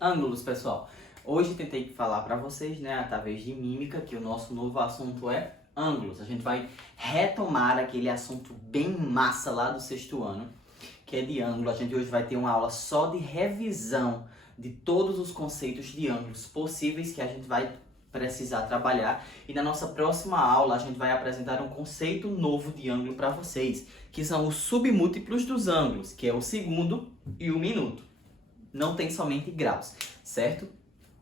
Ângulos, pessoal. Hoje tentei falar para vocês, né, através de mímica, que o nosso novo assunto é ângulos. A gente vai retomar aquele assunto bem massa lá do sexto ano, que é de ângulo. A gente hoje vai ter uma aula só de revisão de todos os conceitos de ângulos possíveis que a gente vai precisar trabalhar. E na nossa próxima aula a gente vai apresentar um conceito novo de ângulo para vocês, que são os submúltiplos dos ângulos, que é o segundo e o minuto. Não tem somente graus, certo?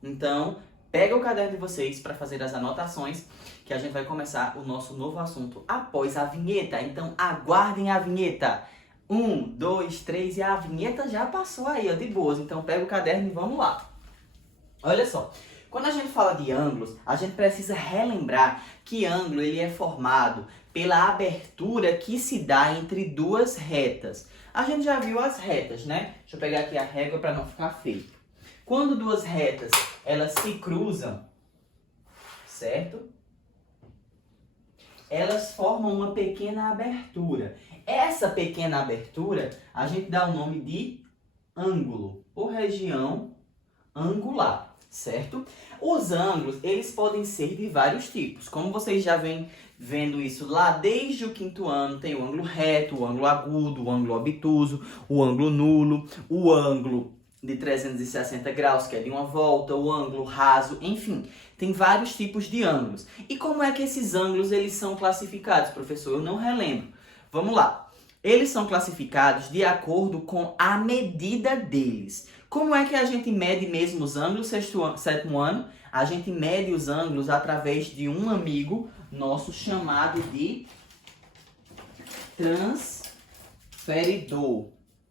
Então, pega o caderno de vocês para fazer as anotações, que a gente vai começar o nosso novo assunto após a vinheta. Então, aguardem a vinheta. 1, 2, 3 e a vinheta já passou aí, ó, de boas. Então, pega o caderno e vamos lá. Olha só, quando a gente fala de ângulos, a gente precisa relembrar que ângulo ele é formado pela abertura que se dá entre duas retas. A gente já viu as retas, né? Deixa eu pegar aqui a régua para não ficar feio. Quando duas retas elas se cruzam, certo? Elas formam uma pequena abertura. Essa pequena abertura a gente dá o nome de ângulo ou região angular, certo? Os ângulos, eles podem ser de vários tipos. Como vocês já vêm vendo isso lá desde o quinto ano, tem o ângulo reto, o ângulo agudo, o ângulo obtuso, o ângulo nulo, o ângulo de 360 graus, que é de uma volta, o ângulo raso, enfim, tem vários tipos de ângulos. E como é que esses ângulos eles são classificados, professor? Eu não relembro. Vamos lá. Eles são classificados de acordo com a medida deles. Como é que a gente mede mesmo os ângulos sétimo ano? A gente mede os ângulos através de um amigo nosso chamado de transferidor.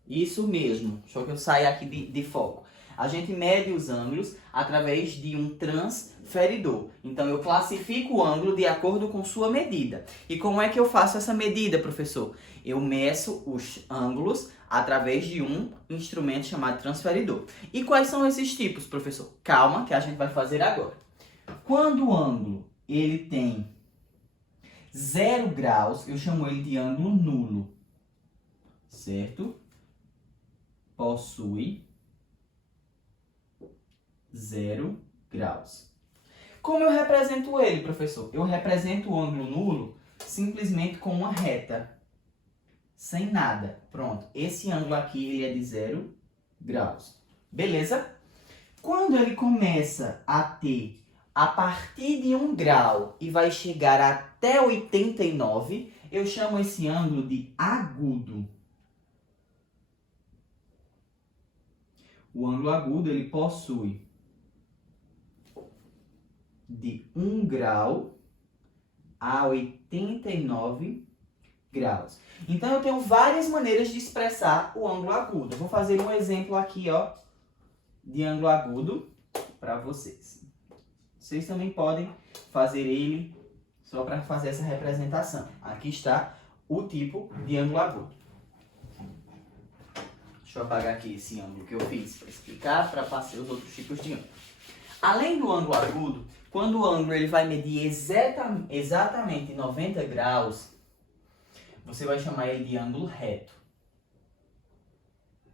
Isso mesmo, só que eu saio aqui de foco. A gente mede os ângulos através de um transferidor. Então, eu classifico o ângulo de acordo com sua medida. E como é que eu faço essa medida, professor? Eu meço os ângulos através de um instrumento chamado transferidor. E quais são esses tipos, professor? Calma, que a gente vai fazer agora. Quando o ângulo ele tem 0 graus, eu chamo ele de ângulo nulo, certo? Possui 0 graus. Como eu represento ele, professor? Eu represento o ângulo nulo simplesmente com uma reta, sem nada. Pronto, esse ângulo aqui ele é de 0 graus. Beleza? Quando ele começa a ter a partir de 1 grau e vai chegar até 89, eu chamo esse ângulo de agudo. O ângulo agudo ele possui de 1 grau a 89 graus. Então, eu tenho várias maneiras de expressar o ângulo agudo. Eu vou fazer um exemplo aqui, ó, de ângulo agudo para vocês. Vocês também podem fazer ele só para fazer essa representação. Aqui está o tipo de ângulo agudo. Deixa eu apagar aqui esse ângulo que eu fiz para explicar, para passar os outros tipos de ângulo. Além do ângulo agudo, quando o ângulo ele vai medir exatamente 90 graus, você vai chamar ele de ângulo reto,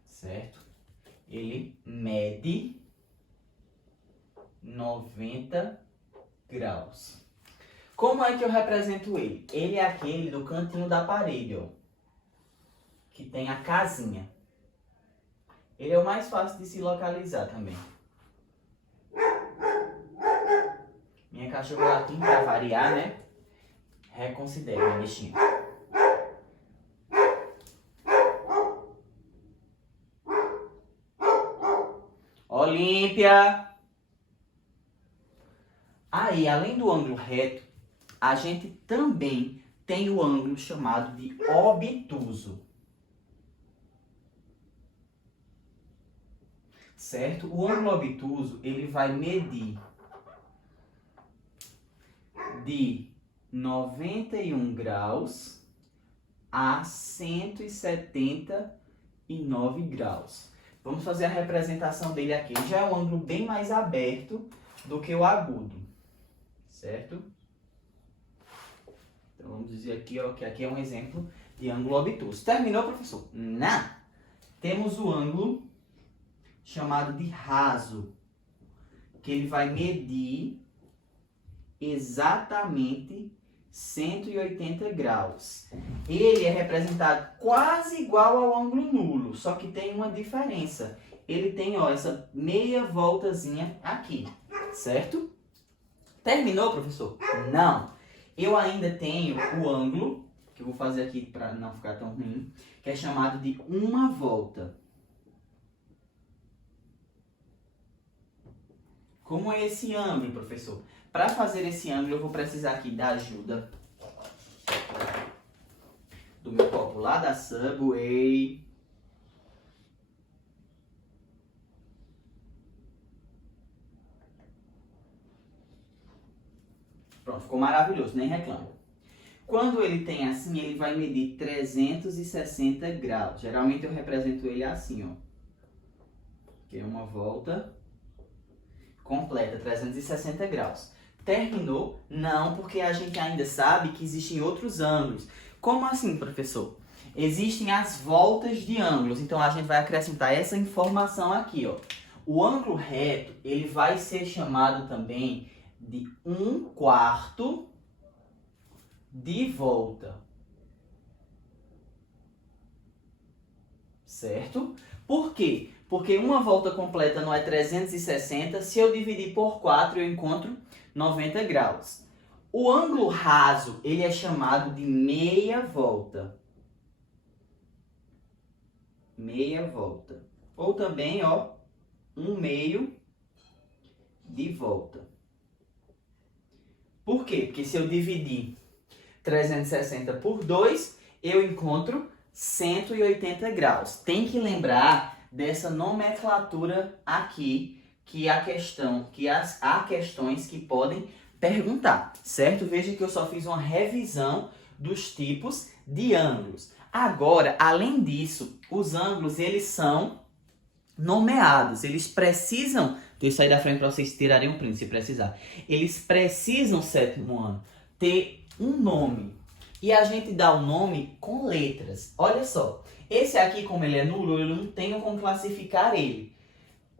certo? Ele mede 90 graus. Como é que eu represento ele? Ele é aquele do cantinho da parede, ó, que tem a casinha. Ele é o mais fácil de se localizar também. Minha cachorra latindo para variar, né? Reconsidere, minha bichinha. Olímpia! Aí, além do ângulo reto, a gente também tem o ângulo chamado de obtuso. Certo? O ângulo obtuso, ele vai medir de 91 graus a 179 graus. Vamos fazer a representação dele aqui. Ele já é um ângulo bem mais aberto do que o agudo, certo? Então, vamos dizer aqui, ó, que aqui é um exemplo de ângulo obtuso. Terminou, professor? Não! Temos o ângulo chamado de raso, que ele vai medir exatamente 180 graus. Ele é representado quase igual ao ângulo nulo, só que tem uma diferença. Ele tem, ó, essa meia voltazinha aqui, certo? Terminou, professor? Não. Eu ainda tenho o ângulo, que eu vou fazer aqui para não ficar tão ruim, que é chamado de uma volta. Como é esse ângulo, professor? Para fazer esse ângulo, eu vou precisar aqui da ajuda do meu copo lá da Subway. Pronto, ficou maravilhoso, nem reclamo. Quando ele tem assim, ele vai medir 360 graus. Geralmente eu represento ele assim, ó. Que é uma volta completa, 360 graus. Terminou? Não, porque a gente ainda sabe que existem outros ângulos. Como assim, professor? Existem as voltas de ângulos. Então a gente vai acrescentar essa informação aqui, ó. O ângulo reto, ele vai ser chamado também de 1/4 de volta. Certo? Por quê? Porque uma volta completa não é 360. Se eu dividir por 4, eu encontro 90 graus. O ângulo raso, ele é chamado de meia volta. Meia volta. Ou também, ó, 1/2 de volta. Por quê? Porque se eu dividir 360 por 2, eu encontro 180 graus. Tem que lembrar dessa nomenclatura aqui, que há questões que podem perguntar, certo? Veja que eu só fiz uma revisão dos tipos de ângulos. Agora, além disso, os ângulos, eles são nomeados, eles precisam... Deixa eu sair da frente para vocês tirarem um print, se precisar. Eles precisam, sétimo ano, ter um nome. E a gente dá o nome com letras. Olha só, esse aqui, como ele é nulo, eu não tenho como classificar ele.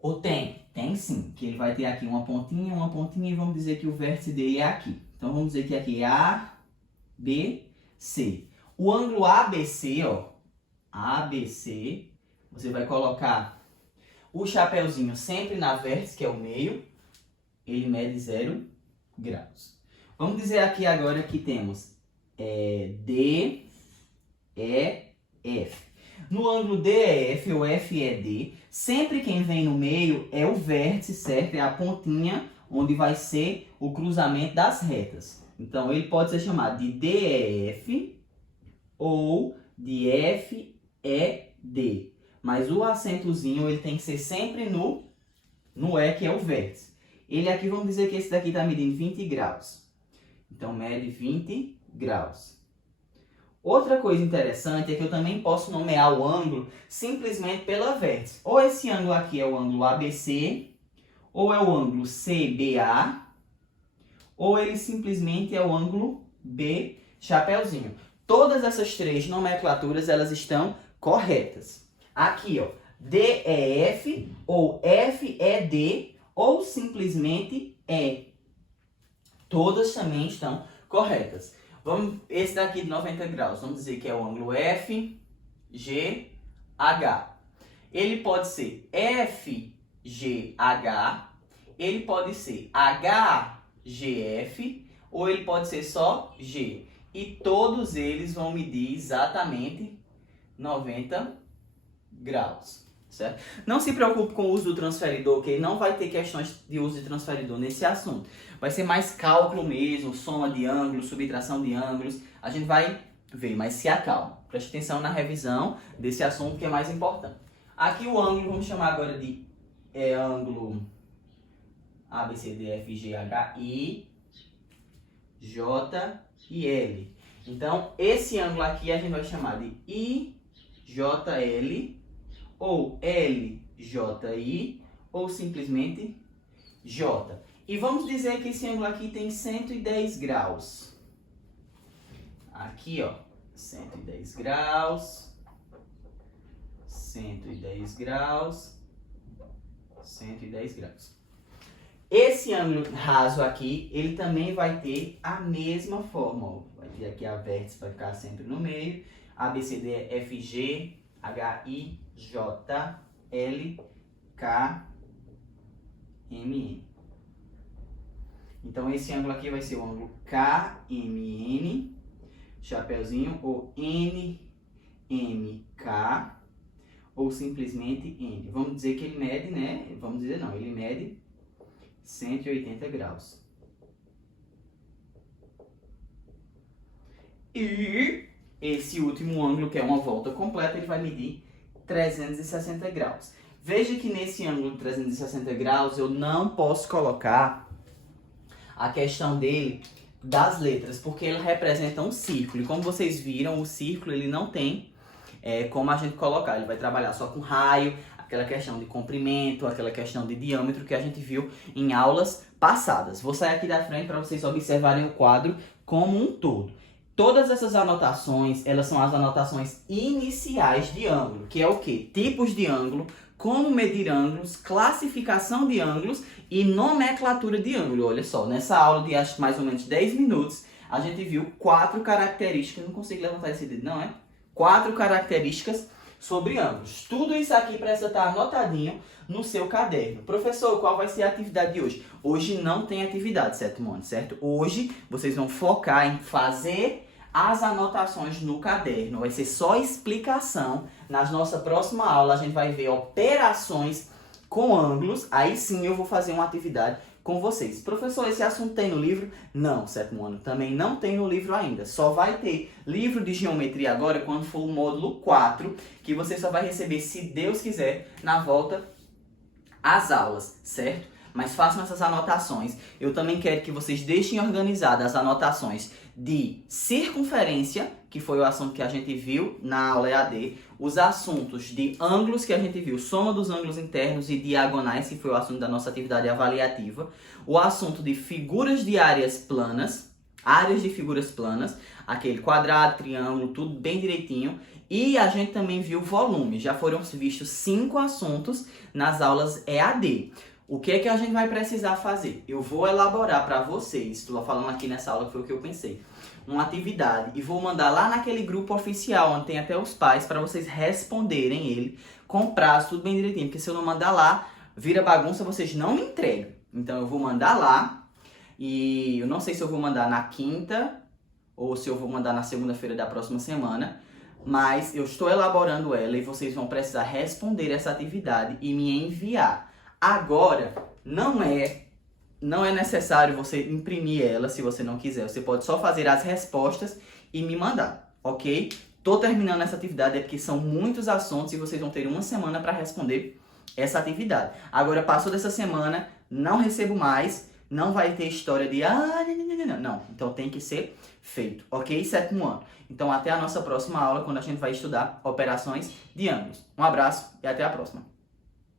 Ou tem? Tem sim, que ele vai ter aqui uma pontinha e vamos dizer que o vértice dele é aqui. Então vamos dizer que aqui é A, B, C. O ângulo ABC, ó, ABC, você vai colocar o chapeuzinho sempre na vértice, que é o meio, ele mede 0 graus. Vamos dizer aqui agora que temos D, E, F. No ângulo DEF, ou FED, sempre quem vem no meio é o vértice, certo? É a pontinha onde vai ser o cruzamento das retas. Então, ele pode ser chamado de DEF ou de FED. Mas o acentozinho ele tem que ser sempre no E, que é o vértice. Ele aqui, vamos dizer que esse daqui está medindo 20 graus. Então, mede 20 graus. Outra coisa interessante é que eu também posso nomear o ângulo simplesmente pela vértice. Ou esse ângulo aqui é o ângulo ABC, ou é o ângulo CBA, ou ele simplesmente é o ângulo B, chapeuzinho. Todas essas três nomenclaturas, elas estão corretas. Aqui, ó, DEF ou FED ou simplesmente E. Todas também estão corretas. Esse daqui de 90 graus, vamos dizer que é o ângulo FGH. Ele pode ser FGH, ele pode ser HGF ou ele pode ser só G. E todos eles vão medir exatamente 90 graus, certo? Não se preocupe com o uso do transferidor, que não vai ter questões de uso de transferidor nesse assunto. Vai ser mais cálculo mesmo, soma de ângulos, subtração de ângulos. A gente vai ver, mas se acalma. Preste atenção na revisão desse assunto que é mais importante. Aqui o ângulo, vamos chamar agora de ângulo ABCDFGHI, J e L. Então, esse ângulo aqui a gente vai chamar de IJL, ou LJI, ou simplesmente J. E vamos dizer que esse ângulo aqui tem 110 graus. Aqui, ó, 110 graus, 110 graus, 110 graus. Esse ângulo raso aqui, ele também vai ter a mesma forma, ó. Vai ter aqui a vértice, vai ficar sempre no meio. ABCD é FG, HI, J, L, K, MN. Então, esse ângulo aqui vai ser o ângulo KMN, chapeuzinho, ou NMK, ou simplesmente N. Vamos dizer que ele mede, né? Vamos dizer não, ele mede 180 graus. E esse último ângulo, que é uma volta completa, ele vai medir 360 graus. Veja que nesse ângulo de 360 graus eu não posso colocar a questão dele das letras, porque ele representa um círculo. E como vocês viram, o círculo ele não tem como a gente colocar. Ele vai trabalhar só com raio, aquela questão de comprimento, aquela questão de diâmetro que a gente viu em aulas passadas. Vou sair aqui da frente para vocês observarem o quadro como um todo. Todas essas anotações, elas são as anotações iniciais de ângulo, que é o quê? Tipos de ângulo, como medir ângulos, classificação de ângulos e nomenclatura de ângulo. Olha só, nessa aula de acho que mais ou menos 10 minutos, a gente viu 4 características, não consigo levantar esse dedo, não é? 4 características sobre ângulos. Tudo isso aqui precisa estar anotadinho no seu caderno. Professor, qual vai ser a atividade de hoje? Hoje não tem atividade, sétimo ano, certo? Hoje vocês vão focar em fazer as anotações no caderno. Vai ser só explicação. Na nossa próxima aula a gente vai ver operações com ângulos. Aí sim eu vou fazer uma atividade com vocês. Professor, esse assunto tem no livro? Não, sétimo ano, também não tem no livro ainda. Só vai ter livro de geometria agora quando for o módulo 4, que você só vai receber, se Deus quiser, na volta às aulas, certo? Mas façam essas anotações. Eu também quero que vocês deixem organizadas as anotações de circunferência, que foi o assunto que a gente viu na aula EAD, os assuntos de ângulos que a gente viu, soma dos ângulos internos e diagonais, que foi o assunto da nossa atividade avaliativa, o assunto de figuras de áreas planas, áreas de figuras planas, aquele quadrado, triângulo, tudo bem direitinho, e a gente também viu volume. Já foram vistos 5 assuntos nas aulas EAD. O que é que a gente vai precisar fazer? Eu vou elaborar para vocês, estou falando aqui nessa aula que foi o que eu pensei, uma atividade e vou mandar lá naquele grupo oficial, onde tem até os pais, para vocês responderem ele com prazo, tudo bem direitinho, porque se eu não mandar lá, vira bagunça, vocês não me entregam. Então eu vou mandar lá e eu não sei se eu vou mandar na quinta ou se eu vou mandar na segunda-feira da próxima semana, mas eu estou elaborando ela e vocês vão precisar responder essa atividade e me enviar. Agora, não é necessário você imprimir ela se você não quiser. Você pode só fazer as respostas e me mandar, ok? Tô terminando essa atividade porque são muitos assuntos e vocês vão ter uma semana para responder essa atividade. Agora, passou dessa semana, não recebo mais, não vai ter história de não. Então tem que ser feito, ok? Sétimo ano. Então até a nossa próxima aula, quando a gente vai estudar operações de ângulos. Um abraço e até a próxima.